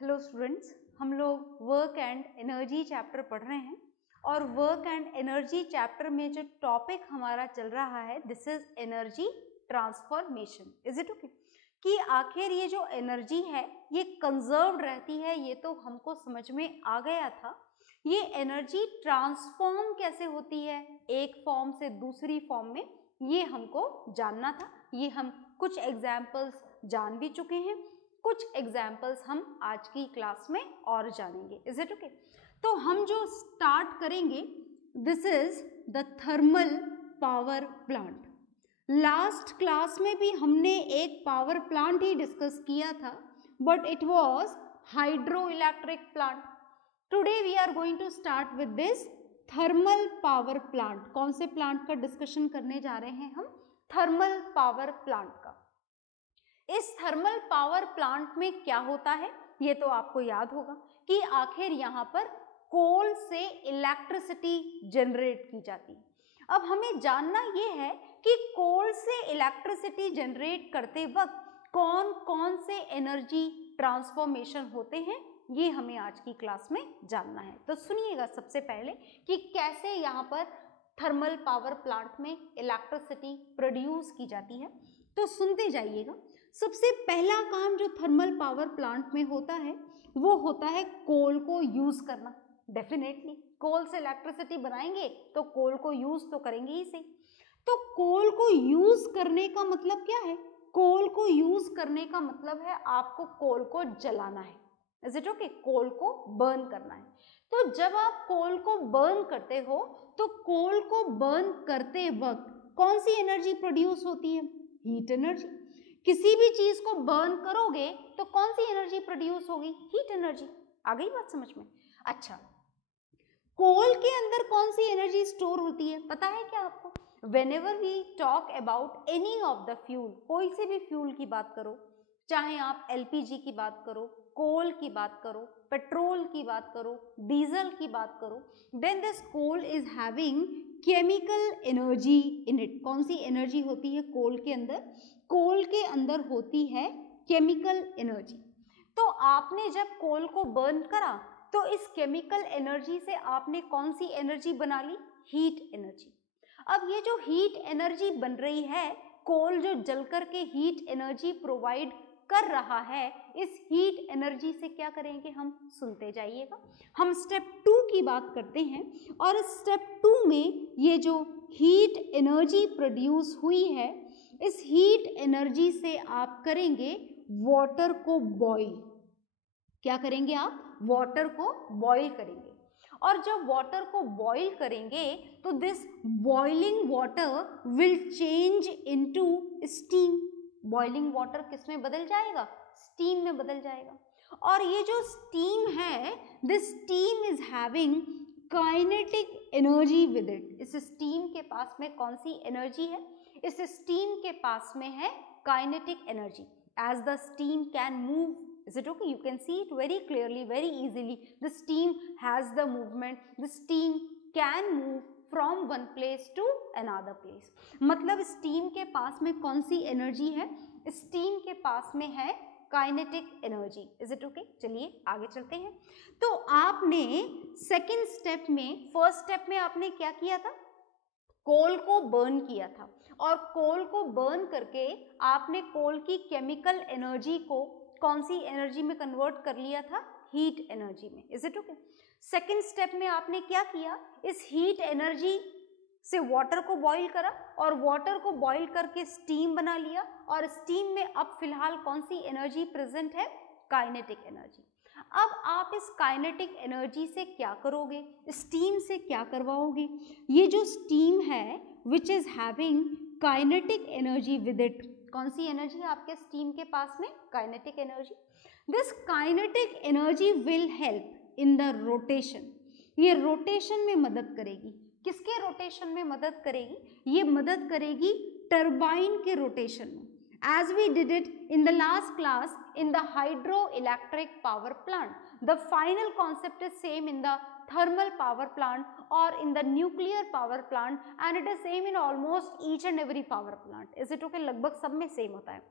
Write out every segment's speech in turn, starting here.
Hello students, हम लोग work and energy chapter पढ़ रहे हैं और वर्क एंड एनर्जी चैप्टर में जो टॉपिक हमारा चल रहा है this is energy transformation. Is it okay? कि आखिर ये जो एनर्जी है ये कंजर्व्ड रहती है, ये तो हमको समझ में आ गया था। ये एनर्जी ट्रांसफॉर्म कैसे होती है एक फॉर्म से दूसरी फॉर्म में, ये हमको जानना था। ये हम कुछ एग्जाम्पल्स जान भी चुके हैं, कुछ एग्जाम्पल्स हम आज की क्लास में और जानेंगे। Is it okay? तो हम जो स्टार्ट करेंगे this is the thermal power plant. Last class में भी हमने एक पावर प्लांट ही डिस्कस किया था, but it was hydro electric plant. Today we are going to start with this thermal power plant. कौन से प्लांट का डिस्कशन करने जा रहे हैं हम? थर्मल पावर प्लांट का। इस थर्मल पावर प्लांट में क्या होता है ये तो आपको याद होगा कि आखिर यहाँ पर कोल से इलेक्ट्रिसिटी जनरेट की जाती है। अब हमें जानना ये है कि कोल से इलेक्ट्रिसिटी जनरेट करते वक्त कौन कौन से एनर्जी ट्रांसफॉर्मेशन होते हैं, ये हमें आज की क्लास में जानना है। तो सुनिएगा सबसे पहले कि कैसे यहाँ पर थर्मल पावर प्लांट में इलेक्ट्रिसिटी प्रोड्यूस की जाती है। तो सुनते जाइएगा। सबसे पहला काम जो थर्मल पावर प्लांट में होता है वो होता है कोल को यूज करना। डेफिनेटली कोल से इलेक्ट्रिसिटी बनाएंगे तो कोल को यूज तो करेंगे ही सही। तो कोल को यूज करने का मतलब क्या है? कोल को यूज करने का मतलब है आपको कोल को जलाना है। Is it okay? कोल को बर्न करना है। तो जब आप कोल को बर्न करते हो तो कोल को बर्न करते वक्त कौन सी एनर्जी प्रोड्यूस होती है? Heat energy. किसी भी चीज को बर्न करोगे तो कौन सी एनर्जी प्रोड्यूस होगी? Heat energy. आ गई बात समझ में? अच्छा, कोल के अंदर कौन सी एनर्जी स्टोर होती है पता है क्या आपको? Whenever we talk about any of the fuel, कोई से भी फ्यूल की बात करो, चाहे आप एलपीजी की बात करो, कोल की बात करो, पेट्रोल की बात करो, डीजल की बात करो, then this coal is having chemical energy in it। कौन सी एनर्जी होती है कोल के अंदर? कोल के अंदर होती है केमिकल एनर्जी। तो आपने जब कोल को बर्न करा तो इस केमिकल एनर्जी से आपने कौन सी एनर्जी बना ली? Heat energy. अब ये जो हीट एनर्जी बन रही है, कोल जो जल करके हीट एनर्जी प्रोवाइड कर रहा है, इस हीट एनर्जी से क्या करेंगे हम? सुनते जाइएगा। हम स्टेप 2 की बात करते हैं और स्टेप 2 में ये जो हीट एनर्जी प्रोड्यूस हुई है, इस हीट एनर्जी से आप करेंगे वाटर को बॉईल। क्या करेंगे आप? वाटर को बॉईल करेंगे। और जब वाटर को बॉईल करेंगे तो this boiling water will change into steam. Boiling water किस में बदल जाएगा? स्टीम में बदल जाएगा। और ये जो स्टीम है, this steam is having kinetic energy with it. इस स्टीम के पास में कौन सी एनर्जी है? इस स्टीम के पास में है kinetic energy. As the steam can move, is it okay? You can see it very clearly, very easily. The steam has the movement. The steam can move from one place to another place. मतलब steam के पास में कौन सी energy है? steam के पास में है kinetic energy. Is it okay? चलिए आगे चलते हैं। तो आपने सेकेंड स्टेप में, फर्स्ट स्टेप में आपने क्या किया था? कोल को बर्न किया था और कोल को बर्न करके आपने कोल की केमिकल एनर्जी को कौन सी एनर्जी में कन्वर्ट कर लिया था? हीट एनर्जी में। Is it okay? Second step में आपने क्या किया? इस हीट एनर्जी से वाटर को बॉईल करा और वाटर को बॉईल करके स्टीम बना लिया और स्टीम में अब फिलहाल कौन सी एनर्जी प्रेजेंट है? Kinetic energy. अब आप इस काइनेटिक एनर्जी से क्या करोगे? स्टीम से क्या करवाओगे? ये जो स्टीम है which is having kinetic energy with it, कौन सी एनर्जी है आपके स्टीम के पास में? Kinetic energy. This kinetic energy will help in the rotation. ये रोटेशन में मदद करेगी। किसके रोटेशन में मदद करेगी? ये मदद करेगी टरबाइन के रोटेशन में। As we did it in the last class in the hydroelectric power plant, the final concept is same in the thermal power plant or in the nuclear power plant and it is same in almost each and every power plant. Is it okay? लगभग सब में same होता है।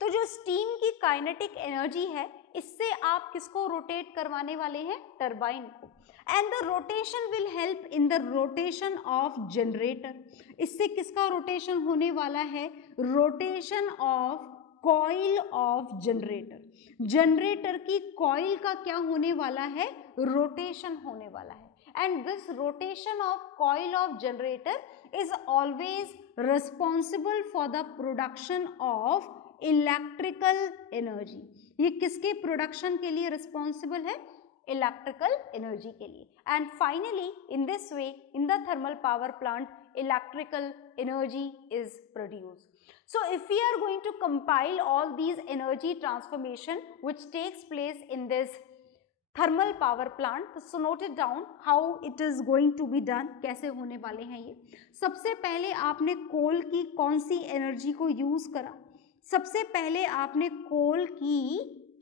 तो जो steam की kinetic energy है इससे आप किसको रोटेट करवाने वाले हैं? टरबाइन को। And the rotation will help in the rotation of generator. इससे किसका रोटेशन होने वाला है? Rotation of coil of generator. Generator की कॉइल का क्या होने वाला है? रोटेशन होने वाला है। And this rotation of coil of generator is always responsible for the production of electrical energy. ये किसके प्रोडक्शन के लिए रिस्पॉन्सिबल है? इलेक्ट्रिकल एनर्जी के लिए। And finally in this way in the thermal power plant electrical energy is produced. So if we are going to compile all these energy transformation which takes place in this thermal power plant, so note it down how it is going to be done, कैसे होने वाले हैं ये. सबसे पहले आपने कोल की कौन सी एनर्जी को यूज करा? सबसे पहले आपने कोल की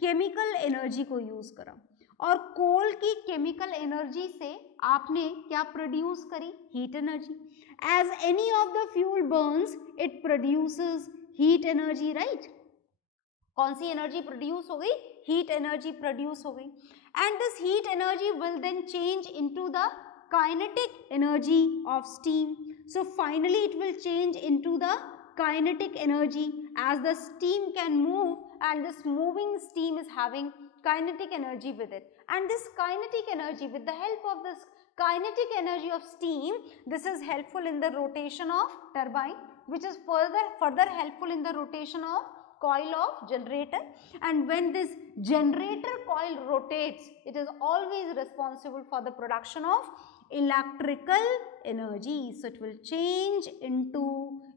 केमिकल एनर्जी को यूज करा और कोल की केमिकल एनर्जी से आपने क्या प्रोड्यूस करी? Heat energy. As any of the fuel burns, it produces heat energy, right? कौन सी एनर्जी प्रोड्यूस हो गई? हीट एनर्जी प्रोड्यूस हो गई. And this heat energy will then change into the kinetic energy of steam. So finally it will change into the kinetic energy as the steam can move, and this moving steam is having kinetic energy with it. And this kinetic energy, with the help of this kinetic energy of steam, this is helpful in the rotation of turbine, which is further helpful in the rotation of coil of generator. And when this generator coil rotates, it is always responsible for the production of electrical energy. So it will change into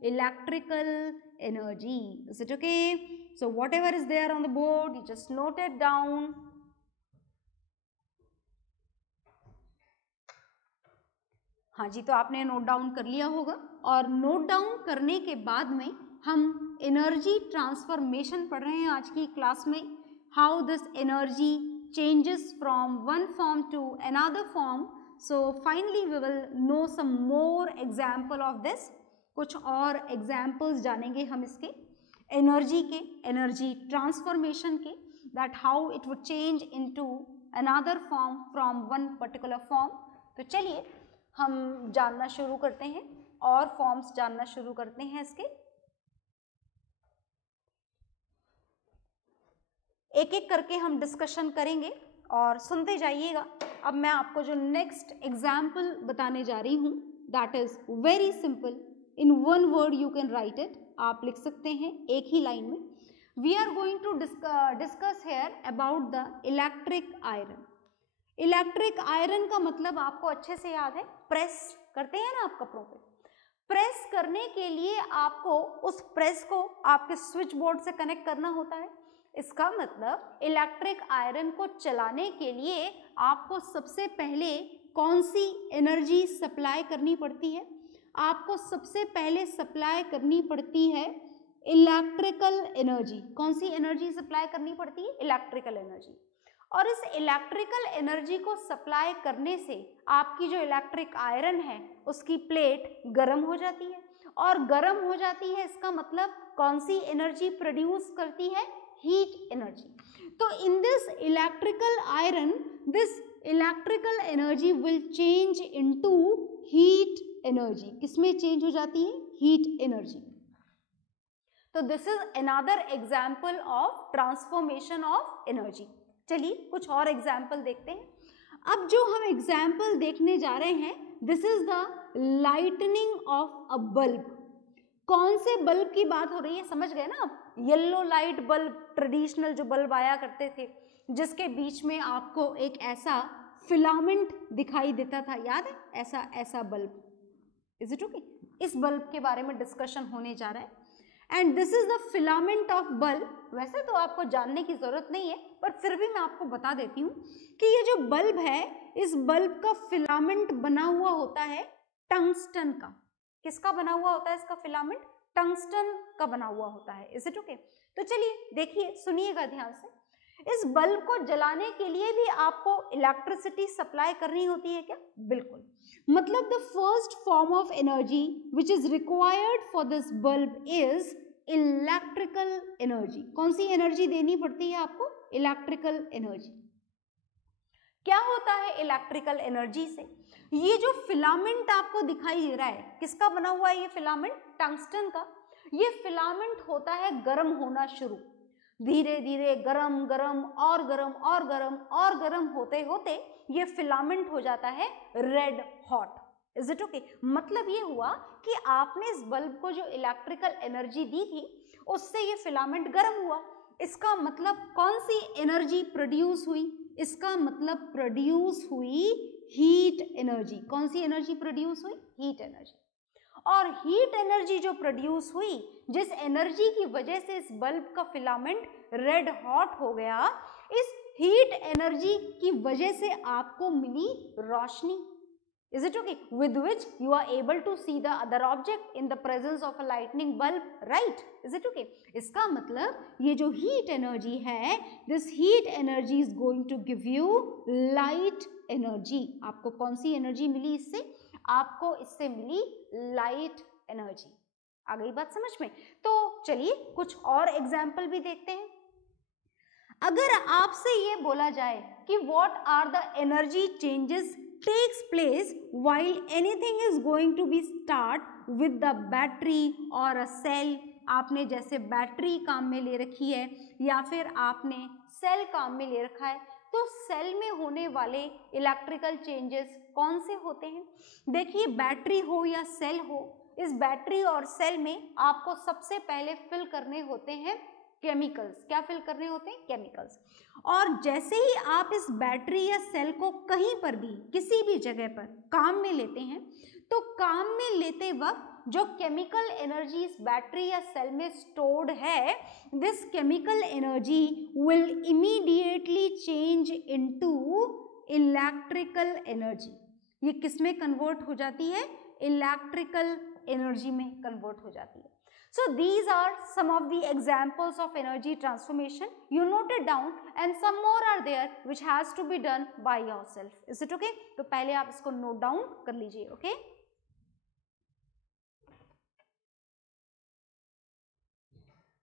electrical energy. Is it okay? So whatever is there on the board, you just note it down. हाँ जी, तो आपने note down कर लिया होगा. और note down करने के बाद में हम एनर्जी ट्रांसफॉर्मेशन पढ़ रहे हैं आज की क्लास में. How this energy changes from one form to another form. So finally we will know some more example of this. कुछ और एग्जाम्पल्स जानेंगे हम इसके एनर्जी के, एनर्जी ट्रांसफॉर्मेशन के, that how it would change into another form from one particular form. तो चलिए हम जानना शुरू करते हैं और फॉर्म्स जानना शुरू करते हैं इसके. एक एक करके हम डिस्कशन करेंगे और सुनते जाइएगा. अब मैं आपको जो नेक्स्ट एग्जाम्पल बताने जा रही हूँ, that is very simple. In one word you can write it. आप लिख सकते हैं एक ही लाइन में. We are going to discuss here about the electric iron. Electric iron का मतलब आपको अच्छे से याद है, प्रेस करते हैं ना आप कपड़ों पे. प्रेस करने के लिए आपको उस प्रेस को आपके स्विच बोर्ड से कनेक्ट करना होता है. इसका मतलब इलेक्ट्रिक आयरन को चलाने के लिए आपको सबसे पहले कौन सी एनर्जी सप्लाई करनी पड़ती है? आपको सबसे पहले सप्लाई करनी पड़ती है इलेक्ट्रिकल एनर्जी. कौन सी एनर्जी सप्लाई करनी पड़ती है? Electrical energy. और इस इलेक्ट्रिकल एनर्जी को सप्लाई करने से आपकी जो इलेक्ट्रिक आयरन है उसकी प्लेट गर्म हो जाती है. और गर्म हो जाती है इसका मतलब कौन सी एनर्जी प्रोड्यूस करती है? Heat energy. तो in this electrical iron, this electrical energy will change into heat energy. किसमें चेंज हो जाती है? Heat energy. तो this is another example of transformation of energy. चलिए कुछ और एग्जाम्पल देखते हैं. अब जो हम एग्जाम्पल देखने जा रहे हैं, this is the lightning of a bulb. कौन से बल्ब की बात हो रही है? समझ गए ना आप? येलो लाइट बल्ब, ट्रेडिशनल जो बल्ब आया करते थे, जिसके बीच में आपको एक ऐसा फिलामेंट दिखाई देता था, याद है? ऐसा बल्ब. Is it okay? इस बल्ब के बारे में डिस्कशन होने जा रहा है. And this is the filament of bulb. वैसे तो आपको जानने की जरूरत नहीं है, पर फिर भी मैं आपको बता देती हूँ कि ये जो बल्ब है, इस बल्ब का फिलामेंट बना हुआ होता है टंगस्टन का. किसका बना हुआ होता है इसका फिलामेंट? टंगस्टन का बना हुआ होता है. Is it okay? तो चलिए देखिए, सुनिएगा ध्यान से. इस बल्ब को जलाने के लिए भी आपको इलेक्ट्रिसिटी सप्लाई करनी होती है क्या? बिल्कुल. मतलब the first form of energy which is required for this bulb is electrical energy. कौन सी एनर्जी देनी पड़ती है आपको? Electrical energy. क्या होता है इलेक्ट्रिकल एनर्जी से? ये जो फिलामेंट आपको दिखाई दे रहा है, किसका बना हुआ है ये फिलामेंट? टंगस्टन का। ये फिलामेंट होता है गर्म होना शुरू, धीरे धीरे गरम गरम और गरम और गरम और गरम होते होते ये फिलामेंट हो जाता है red hot. Is it okay? मतलब ये हुआ कि आपने इस बल्ब को जो इलेक्ट्रिकल एनर्जी दी थी उससे ये फिलामेंट गर्म हुआ। इसका मतलब कौन सी एनर्जी प्रोड्यूस हुई? इसका मतलब प्रोड्यूस हुई हीट एनर्जी। कौन सी एनर्जी प्रोड्यूस हुई? Heat energy. और हीट एनर्जी जो प्रोड्यूस हुई, जिस एनर्जी की वजह से इस बल्ब का फिलामेंट रेड हॉट हो गया, इस हीट एनर्जी की वजह से आपको मिली रोशनी। Is it okay? With which you are able to see the other object in the presence of a lightning bulb, right? Is it okay? इसका मतलब ये जो heat energy है, this heat energy is going to give you light energy. आपको कौन सी energy मिली इससे? आपको इससे मिली light energy. आ गई बात समझ में? तो चलिए कुछ और एग्जाम्पल भी देखते हैं। अगर आपसे ये बोला जाए कि what are the energy changes takes place while anything is going to be start with the battery or a cell, आपने जैसे बैटरी काम में ले रखी है या फिर आपने सेल काम में ले रखा है, तो सेल में होने वाले इलेक्ट्रिकल चेंजेस कौन से होते हैं? देखिए बैटरी हो या सेल हो, इस बैटरी और सेल में आपको सबसे पहले फिल करने होते हैं केमिकल्स। क्या फिल करने होते हैं? केमिकल्स। और जैसे ही आप इस बैटरी या सेल को कहीं पर भी किसी भी जगह पर काम में लेते हैं, तो काम में लेते वक्त जो केमिकल एनर्जी इस बैटरी या सेल में स्टोर्ड है, this chemical energy will immediately change into electrical energy. ये किस में कन्वर्ट हो जाती है? इलेक्ट्रिकल एनर्जी में कन्वर्ट हो जाती है। So these are some of the examples of energy transformation. You note it down and some more are there which has to be done by yourself. Is it okay? तो पहले आप इसको note down कर लीजिए, okay?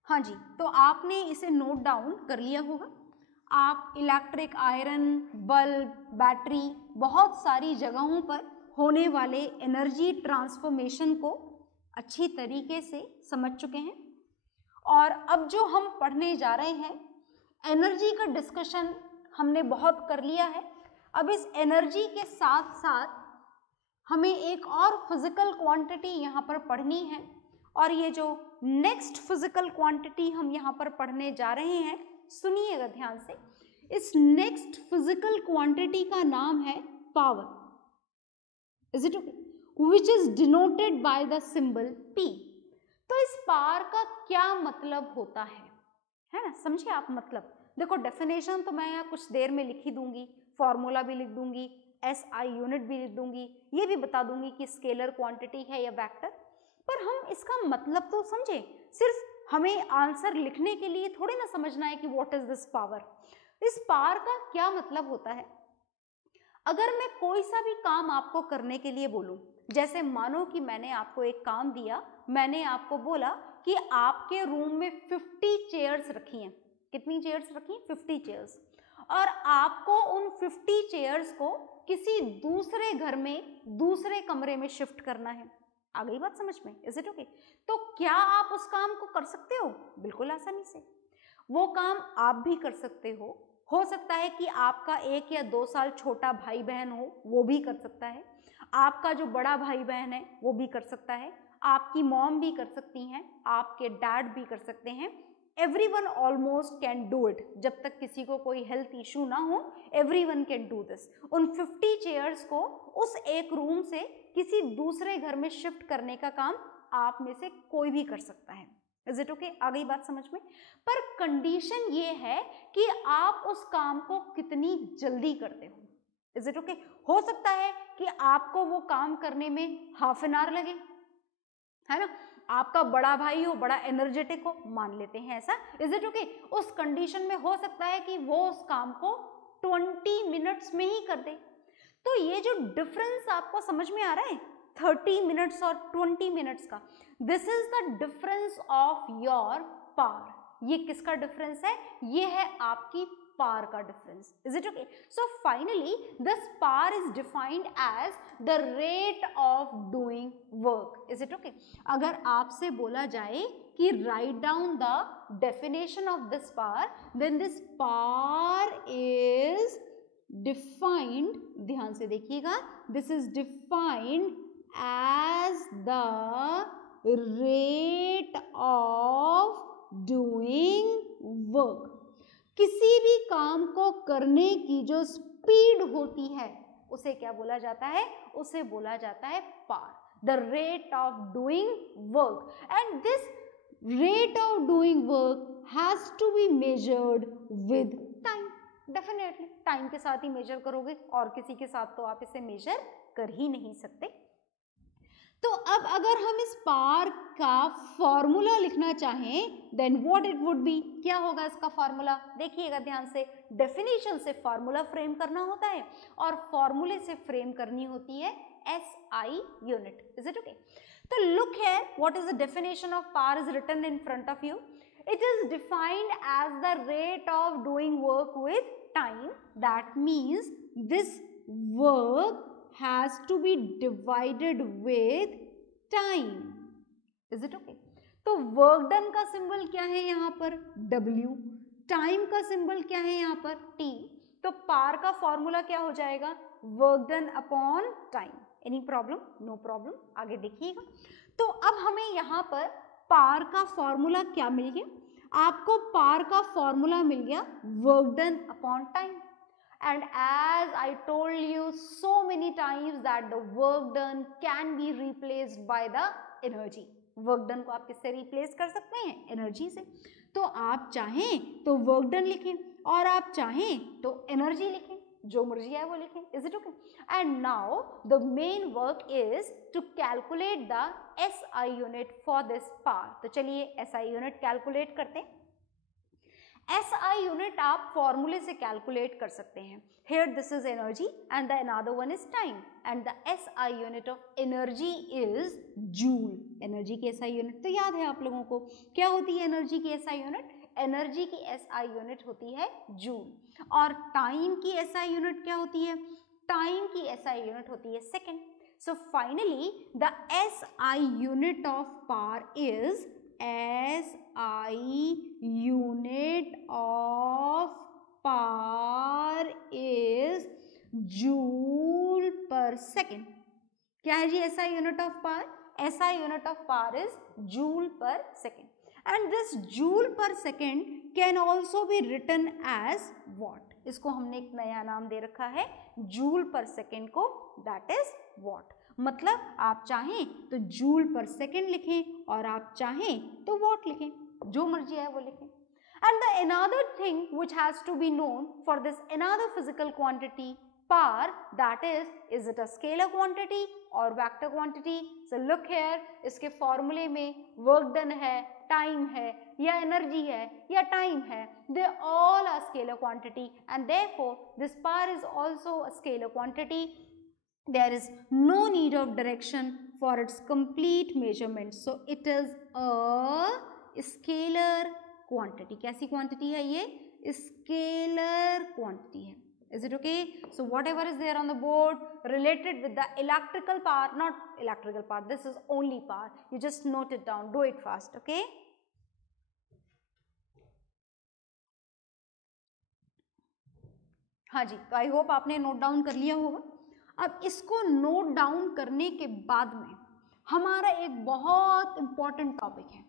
हाँ जी, तो आपने इसे नोट डाउन कर लिया होगा। आप इलेक्ट्रिक आयरन, बल्ब, बैटरी, बहुत सारी जगहों पर होने वाले एनर्जी ट्रांसफॉर्मेशन को अच्छी तरीके से समझ चुके हैं। और अब जो हम पढ़ने जा रहे हैं, एनर्जी का डिस्कशन हमने बहुत कर लिया है। अब इस एनर्जी के साथ साथ हमें एक और फिजिकल क्वांटिटी यहाँ पर पढ़नी है, और ये जो नेक्स्ट फिजिकल क्वांटिटी हम यहाँ पर पढ़ने जा रहे हैं, सुनिएगा ध्यान से। इस नेक्स्ट फिजिकल क्वांटिटी का नाम है power. Is it okay? Which is denoted by the symbol P. तो इस पावर का क्या मतलब होता है ना? समझिए आप मतलब। देखो डेफिनेशन तो मैं यहाँ कुछ देर में लिख ही दूंगी, फॉर्मूला भी लिख दूंगी, SI यूनिट भी लिख दूंगी, ये भी बता दूंगी कि स्केलर क्वांटिटी है या वेक्टर, पर हम इसका मतलब तो समझे। सिर्फ हमें आंसर लिखने के लिए थोड़ी ना समझना है कि व्हाट इज दिस पावर। इस पावर का क्या मतलब होता है? अगर मैं कोई सा भी काम आपको करने के लिए बोलूं, जैसे मानो कि मैंने आपको एक काम दिया, मैंने आपको बोला कि आपके रूम में 50 चेयर्स रखी हैं। कितनी चेयर्स रखी हैं? 50 चेयर्स। और आपको उन 50 चेयर्स को किसी दूसरे घर में, दूसरे कमरे में शिफ्ट करना है। आ गई बात समझ में? Is it okay? तो क्या आप उस काम को कर सकते हो? बिल्कुल आसानी से। वो काम आप भी कर सकते हो सकता है कि आपका 1 या 2 साल छोटा भाई बहन हो, वो भी कर सकता है। आपका जो बड़ा भाई बहन है वो भी कर सकता है, आपकी मॉम भी कर सकती हैं, आपके डैड भी कर सकते हैं। Everyone almost can do it. जब तक किसी को कोई हेल्थ इशू ना हो, एवरीवन कैन डू दिस। उन 50 चेयर्स को उस एक रूम से किसी दूसरे घर में शिफ्ट करने का काम आप में से कोई भी कर सकता है। Is it okay? आ गई बात समझ में? पर कंडीशन ये है कि आप उस काम को कितनी जल्दी करते हो। Is it okay? हो सकता है कि आपको वो काम करने में हाफ एन आवर लगे, है ना? आपका बड़ा भाई हो, बड़ा एनर्जेटिक हो, मान लेते हैं ऐसा। Is it okay? उस कंडीशन में हो सकता है कि वो उस काम को 20 मिनट्स में ही कर दे। तो ये जो डिफरेंस आपको समझ में आ रहा है 30 मिनट्स और 20 मिनट्स का, this is the difference of your power. ये किसका डिफरेंस है? ये है आपकी पावर का difference. Is it okay? So finally this power is defined as the rate of doing work. Is it okay? अगर आपसे बोला जाए कि write down the definition of this power, then this power is defined, ध्यान से देखिएगा, this is defined as the rate of doing work. किसी भी काम को करने की जो स्पीड होती है उसे क्या बोला जाता है? उसे बोला जाता है power, the rate of doing work. And this rate of doing work has to be measured with time. Definitely time के साथ ही मेजर करोगे, और किसी के साथ तो आप इसे मेजर कर ही नहीं सकते. तो अब अगर हम इस पावर का फॉर्मूला लिखना चाहें, then what it would be? क्या होगा इसका फॉर्मूला? देखिएगा ध्यान से, डेफिनेशन से फॉर्मूला फ्रेम करना होता है और फॉर्मूले से फ्रेम करनी होती है SI unit. Is it okay? तो look here, what is the definition of power is written in front of you. It is defined as the rate of doing work with time. That means this work has to be divided with time. Is it okay? तो work done का symbol क्या है यहाँ पर? W. Time का symbol क्या है यहाँ पर? T. तो पावर का फॉर्मूला क्या हो जाएगा? Work done upon time. Any problem? No problem. आगे देखिएगा. तो अब हमें यहाँ पर पावर का फॉर्मूला क्या मिल गया? आपको पावर का फॉर्मूला मिल गया work done upon time. And as I told you so many times that the work done can be replaced by the energy. Work done को आप किससे रिप्लेस कर सकते हैं? एनर्जी से. तो आप चाहें तो वर्क डन लिखें और आप चाहें तो एनर्जी लिखें, जो मर्जी है वो लिखें. Is it okay? And now the main work is to calculate the SI unit for this power. तो चलिए SI यूनिट कैलकुलेट करते हैं. SI यूनिट आप फॉर्मूले से कैलकुलेट कर सकते हैं. Here this is energy and the another one is time, and the SI unit of energy is joule. Energy की SI यूनिट तो याद है आप लोगों को, क्या होती है एनर्जी की SI यूनिट? एनर्जी की SI यूनिट होती है जूल. और टाइम की SI यूनिट क्या होती है? टाइम की SI यूनिट होती है second. So finally the SI unit of power is SI unit of power is joule per second. क्या है जी SI unit of power? SI unit of power is joule per second. And this joule per second can also be written as watt. इसको हमने एक नया नाम दे रखा है joule पर सेकेंड को, that is watt. मतलब आप चाहें तो जूल पर सेकेंड लिखें और आप चाहें तो वॉट लिखें, जो मर्जी है वो लिखें. And the another thing which has to be known for this another physical quantity power, that is it a scalar quantity or vector quantity? So look here, इसके फॉर्मूले में वर्क डन है, टाइम है, या एनर्जी है, या time है. They all are scalar quantity and therefore this power is also a scalar quantity. There is no need of direction for its complete measurement. So it is a scalar quantity. कैसी quantity है ये? Scalar quantity है. Is it okay? So whatever is there on the board related with the electrical power, not electrical power, this is only power. You just note it down. Do it fast. Okay? हाँ जी, तो I hope आपने note down कर लिया होगा. अब इसको note down करने के बाद में हमारा एक बहुत इंपॉर्टेंट टॉपिक है,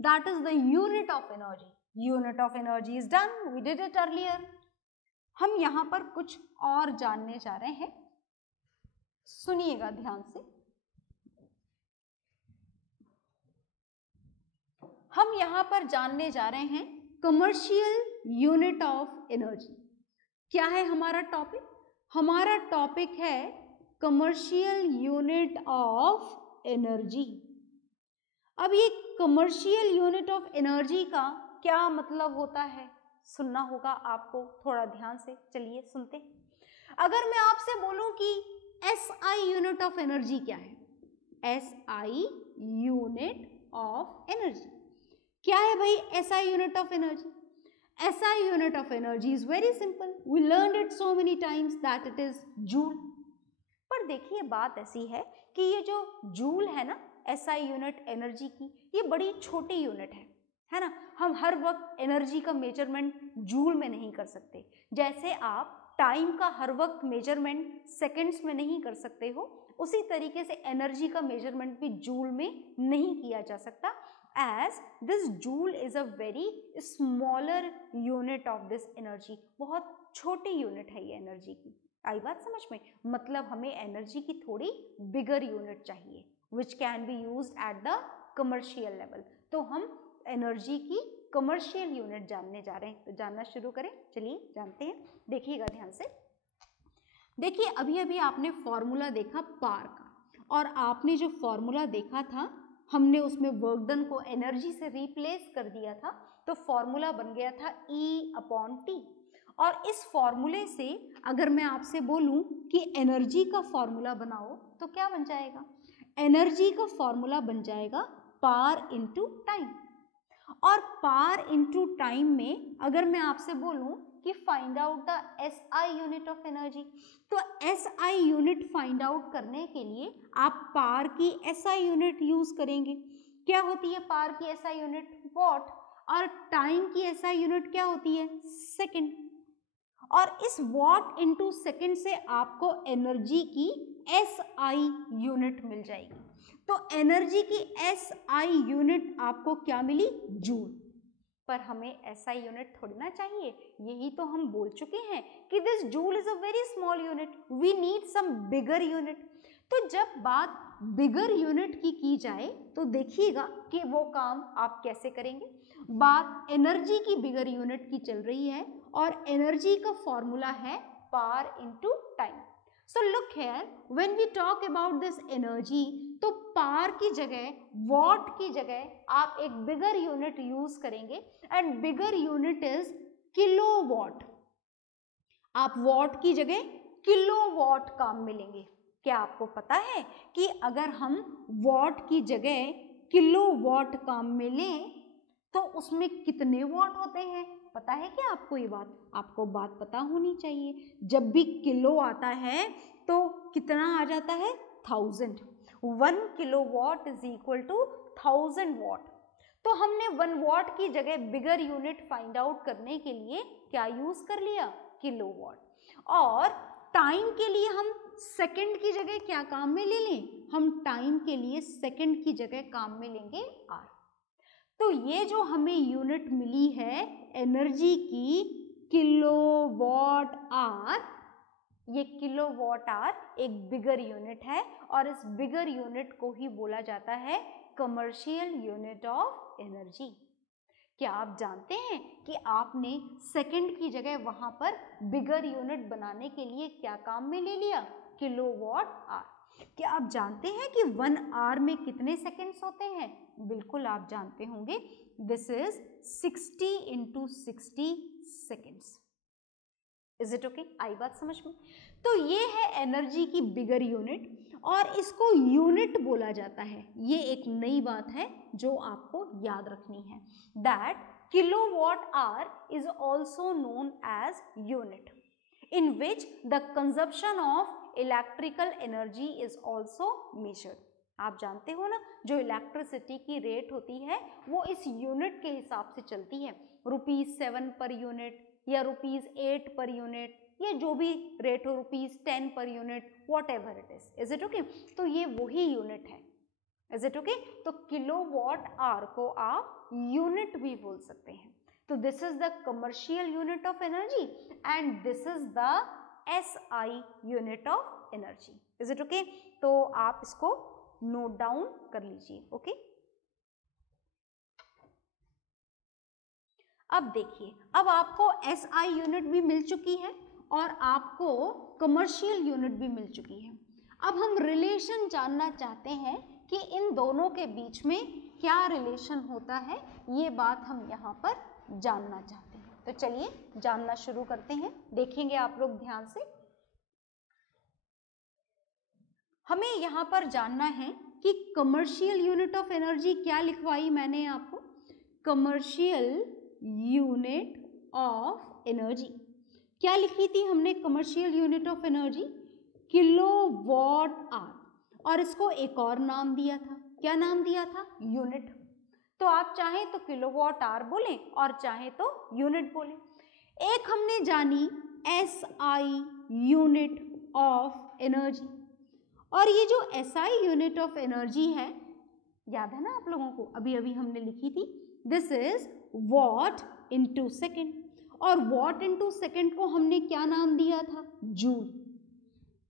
that is the unit of energy. Unit of energy is done, we did it earlier. हम यहाँ पर कुछ और जानने जा रहे हैं, सुनिएगा ध्यान से. हम यहाँ पर जानने जा रहे हैं कमर्शियल यूनिट ऑफ एनर्जी. क्या है हमारा टॉपिक? हमारा टॉपिक है कमर्शियल यूनिट ऑफ एनर्जी. अब ये कमर्शियल यूनिट ऑफ एनर्जी का क्या मतलब होता है, सुनना होगा आपको थोड़ा ध्यान से. चलिए सुनते हैं. अगर मैं आपसे बोलूं कि SI यूनिट ऑफ एनर्जी क्या है? SI यूनिट ऑफ एनर्जी क्या है भाई SI unit of energy? SI unit of energy is very simple, we learned it so many times that it is joule. पर देखिए बात ऐसी है कि ये जो जूल है ना SI यूनिट एनर्जी की, ये बड़ी छोटी यूनिट है ना। हम हर वक्त एनर्जी का मेजरमेंट जूल में नहीं कर सकते। जैसे आप टाइम का हर वक्त मेजरमेंट सेकंड्स में नहीं कर सकते हो, उसी तरीके से एनर्जी का मेजरमेंट भी जूल में नहीं किया जा सकता, as this joule is a very smaller unit of this energy। बहुत छोटी यूनिट है ये एनर्जी की। आई बात समझ में? मतलब हमें एनर्जी की थोड़ी बिगर यूनिट चाहिए which can be used at the commercial level। तो हम एनर्जी की कमर्शियल यूनिट जानने जा रहे हैं, तो जानना शुरू करें। चलिए जानते हैं, देखिएगा ध्यान से। देखिए अभी अभी आपने फॉर्मूला देखा पार का, और आपने जो फॉर्मूला देखा था हमने उसमें वर्क डन को एनर्जी से रिप्लेस कर दिया था, तो फॉर्मूला बन गया था E/T। और इस फॉर्मूले से अगर मैं आपसे बोलूं कि एनर्जी का फॉर्मूला बनाओ तो क्या बन जाएगा? एनर्जी का फॉर्मूला बन जाएगा पावर इनटू टाइम। और पावर इनटू टाइम में अगर मैं आपसे बोलूं कि find out the SI unit of energy, तो SI यूनिट फाइंड आउट करने के लिए आप पावर की SI यूनिट यूज करेंगे। क्या होती है पावर की SI यूनिट? वॉट। और टाइम की SI यूनिट क्या होती है? सेकंड। और इस वॉट इनटू सेकंड से आपको एनर्जी की SI यूनिट मिल जाएगी। तो एनर्जी की SI यूनिट आपको क्या मिली? जूल। पर हमें SI यूनिट थोड़ी ना चाहिए, यही तो हम बोल चुके हैं कि this joule is a very small unit, we need some bigger unit. तो जब बात बिगर यूनिट की जाए तो देखिएगा कि वो काम आप कैसे करेंगे। बात एनर्जी की बिगर यूनिट की चल रही है और एनर्जी का फॉर्मूला है power into time. So look here, when we talk about this energy, तो पावर की जगह, वॉट की जगह आप एक बिगर यूनिट यूज करेंगे, and bigger unit is kilowatt. आप वॉट की जगह किलोवाट काम में लेंगे। क्या आपको पता है कि अगर हम वॉट की जगह किलोवाट काम में लें तो उसमें कितने वॉट होते हैं? पता है क्या आपको ये बात? आपको बात पता होनी चाहिए। जब भी किलो आता है तो कितना आ जाता है? 1000। 1 kilowatt is equal to 1000 watt. तो हमने 1 वॉट की जगह बिगर यूनिट फाइंड आउट करने के लिए क्या यूज कर लिया? किलोवाट। और टाइम के लिए हम सेकंड की जगह क्या काम में ले लें? हम टाइम के लिए सेकंड की जगह काम में लेंगे आर। तो ये जो हमें यूनिट मिली है एनर्जी की, किलोवाट आर, ये किलोवाट आर एक बिगर यूनिट है और इस बिगर यूनिट को ही बोला जाता है कमर्शियल यूनिट ऑफ एनर्जी। क्या आप जानते हैं कि आपने सेकंड की जगह वहां पर बिगर यूनिट बनाने के लिए क्या काम में ले लिया? Kilowatt hour. क्या आप जानते हैं कि 1 आवर में कितने सेकंड्स होते हैं? बिल्कुल आप जानते होंगे, this is 60 into 60 seconds. Is it okay? आई बात समझ में? तो ये है एनर्जी की बिगर यूनिट और इसको यूनिट बोला जाता है। ये एक नई बात है जो आपको याद रखनी है, that kilowatt hour is also known as unit in which the consumption of electrical energy is also measured। आप जानते हो ना, जो इलेक्ट्रिसिटी की रेट होती है वो इस यूनिट के हिसाब से चलती है, ₹7 पर यूनिट या ₹8 पर यूनिट, या जो भी रेट हो, ₹10 per unit, what ever it is. Is it okay? तो ये वही यूनिट है। Is it okay? तो किलोवाट आवर को आप यूनिट भी बोल सकते हैं। तो this is the commercial unit of energy and this is the SI unit of energy. Is it okay? तो आप इसको नोट डाउन कर लीजिए। ओके, अब देखिए, अब आपको SI यूनिट भी मिल चुकी है और आपको कमर्शियल यूनिट भी मिल चुकी है। अब हम रिलेशन जानना चाहते हैं कि इन दोनों के बीच में क्या रिलेशन होता है, ये बात हम यहाँ पर जानना चाहते हैं। तो चलिए जानना शुरू करते हैं, देखेंगे आप लोग ध्यान से। हमें यहाँ पर जानना है कि कमर्शियल यूनिट ऑफ एनर्जी क्या लिखवाई मैंने आपको? Commercial unit of energy. क्या लिखी थी हमने commercial unit of energy? Kilowatt hour, और इसको एक और नाम दिया था, क्या नाम दिया था? यूनिट। तो आप चाहें तो किलोवाट आवर बोलें और चाहें तो यूनिट बोलें। एक हमने जानी एसआई यूनिट ऑफ एनर्जी, और ये जो एसआई यूनिट ऑफ एनर्जी है, याद है ना आप लोगों को, अभी अभी हमने लिखी थी, this is what into second, और वॉट इनटू सेकेंड को हमने क्या नाम दिया था? जूल।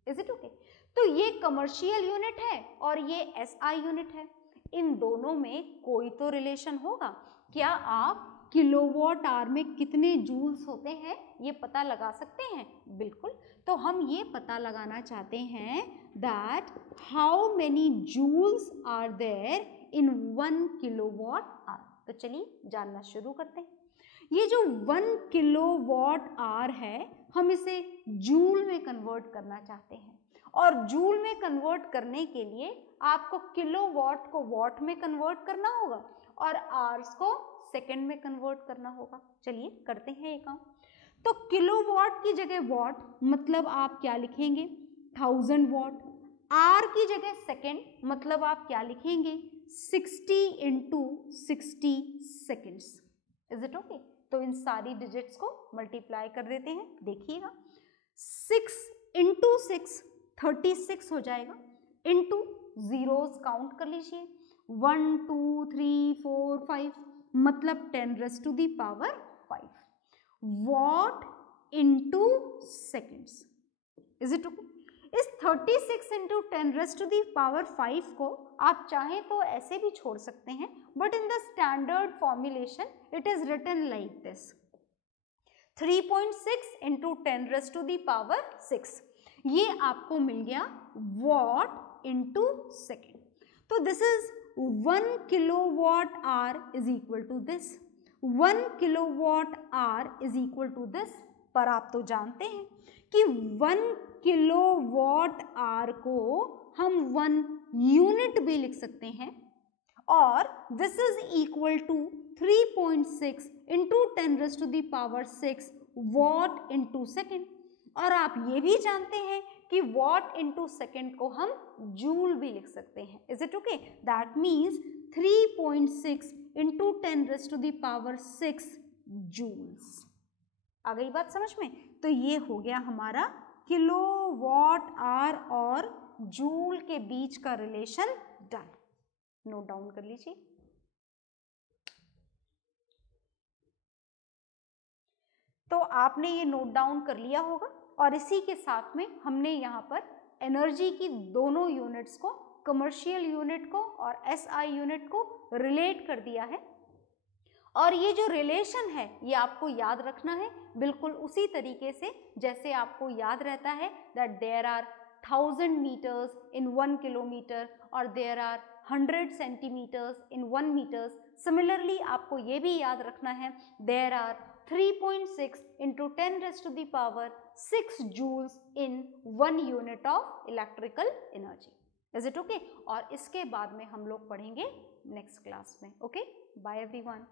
Is it okay? तो ये कमर्शियल यूनिट है और ये एसआई यूनिट है, इन दोनों में कोई तो रिलेशन होगा। क्या आप किलोवाट आवर में कितने जूल्स होते हैं ये पता लगा सकते हैं? बिल्कुल। तो हम ये पता लगाना चाहते हैं that how many joules are there in 1 kilowatt hour. तो चलिए जानना शुरू करते हैं। ये जो 1 किलोवाट आवर है, हम इसे जूल में कन्वर्ट करना चाहते हैं, और जूल में कन्वर्ट करने के लिए आपको किलोवाट को वॉट में कन्वर्ट करना होगा और आवर्स को सेकंड में कन्वर्ट करना होगा। चलिए करते हैं ये काम। तो किलोवाट की जगह वॉट, मतलब आप क्या लिखेंगे? 1000 वॉट। आर की जगह सेकंड, मतलब आप क्या लिखेंगे? 60 into 60 seconds. Is it okay? तो इन सारी डिजिट्स को मल्टीप्लाई कर देते हैं। देखिएगा, 6 इंटू 6 36 हो जाएगा, इंटू जीरोस काउंट कर लीजिए, 1 2 3 4 5, मतलब 10⁻⁵ what into seconds. Is it okay? इस 36 इंटू 10⁻⁵ को आप चाहें तो ऐसे भी छोड़ सकते हैं, but in the standard formulation it is written like this, 3.6 into 10⁻⁶, ये आपको मिल गया वॉट इंटू सेकेंड। तो this is 1 kilowatt hour is equal to this, 1 kilowatt hour is equal to this. पर आप तो जानते हैं कि 1 किलोवाट आवर को हम 1 यूनिट भी लिख सकते हैं, और this is equal to 3.6 into 10⁻⁶ watt into second. और आप ये भी जानते हैं कि वॉट इंटू सेकेंड को हम जूल भी लिख सकते हैं। Is it okay? That means 3.6 into 10⁻⁶ joules. आ गई बात समझ में? तो ये हो गया हमारा किलोवाट आवर और जूल के बीच का रिलेशन डन। नोट डाउन कर लीजिए। तो आपने ये नोट डाउन कर लिया होगा, और इसी के साथ में हमने यहाँ पर एनर्जी की दोनों यूनिट्स को, कमर्शियल यूनिट को और एसआई यूनिट को रिलेट कर दिया है। और ये जो रिलेशन है ये आपको याद रखना है, बिल्कुल उसी तरीके से जैसे आपको याद रहता है that there are 1000 metres in 1 kilometre और there are 100 centimetres in 1 metres. Similarly आपको ये भी याद रखना है there are 3.6 into 10⁻⁶ joules in 1 unit of electrical energy. Is it okay? और इसके बाद में हम लोग पढ़ेंगे नेक्स्ट क्लास में। Okay, bye everyone.